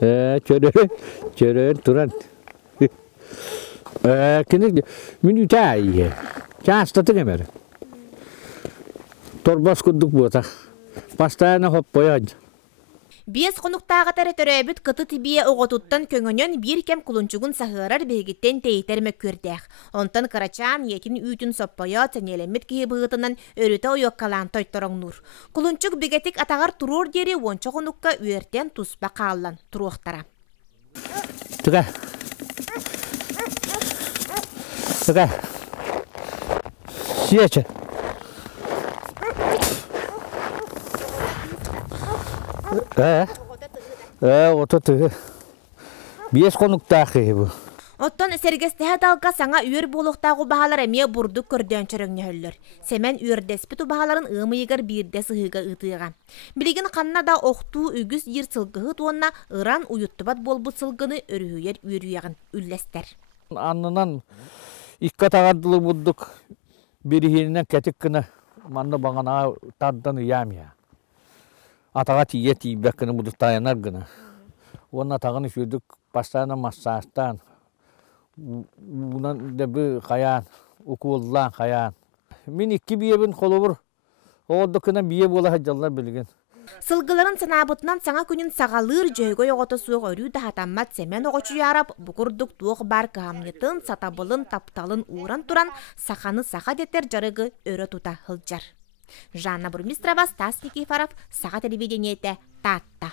Çörün turan. Kini minütay. Çastatı kemer. Torbas kuduk buata. Pastana hoppoyaj. Биес конуктаага төрөбүт кыты тибие оготуттан көңөнөн бир кем кулунчугун сахырар бегиттен тейтермек көрдэх. Онтан карачаан етин үтүн соппоя тенелемит кии быгытынан өрүтө ойоккалаан тойтороңнур. Кулунчук бегетик атагар турур дери ончо конукка үертен туспа кааллан туруохтара. Туга. Сиече. Ототы. Биес конуктаахы бу. Оттон сергестеһе далга саңа үөр болуктагы баалар эмие бурдук көрдөн чөрөңнөһөллөр. Семен үөрдеспиту бааларын ымыйгар бирде сыһыга ытыга. Билигин канна да охтуу үгүс йыр сылгыһы туонна ыран уюттубат болбут сылгыны өрүһүер үөрүягын үллестер. Аннынан икка тагардылы буддук бирихинен кетик кына манна багана таддан ямия. Атага тие тибеккini будуттаянар гына. Онна тагыны шүдүк пастана массастан. Унан дебы каян, укуллан каян. Мен икки биебин колубур. Оддукына бие бола хаджаллар билген. Сылгыларын санабытынан саңа күнүн сагалыр жөйгө йогото суог өрүү да хатаммат семен огочу ярап, букурдук туох бар каамнытын, сатабылын, тапталын уран туран, саханы саха детер жарыгы өрө тута хылжар. Жанна Бурмистрова, Стас Никифоров, Саха телевидениете, Татта.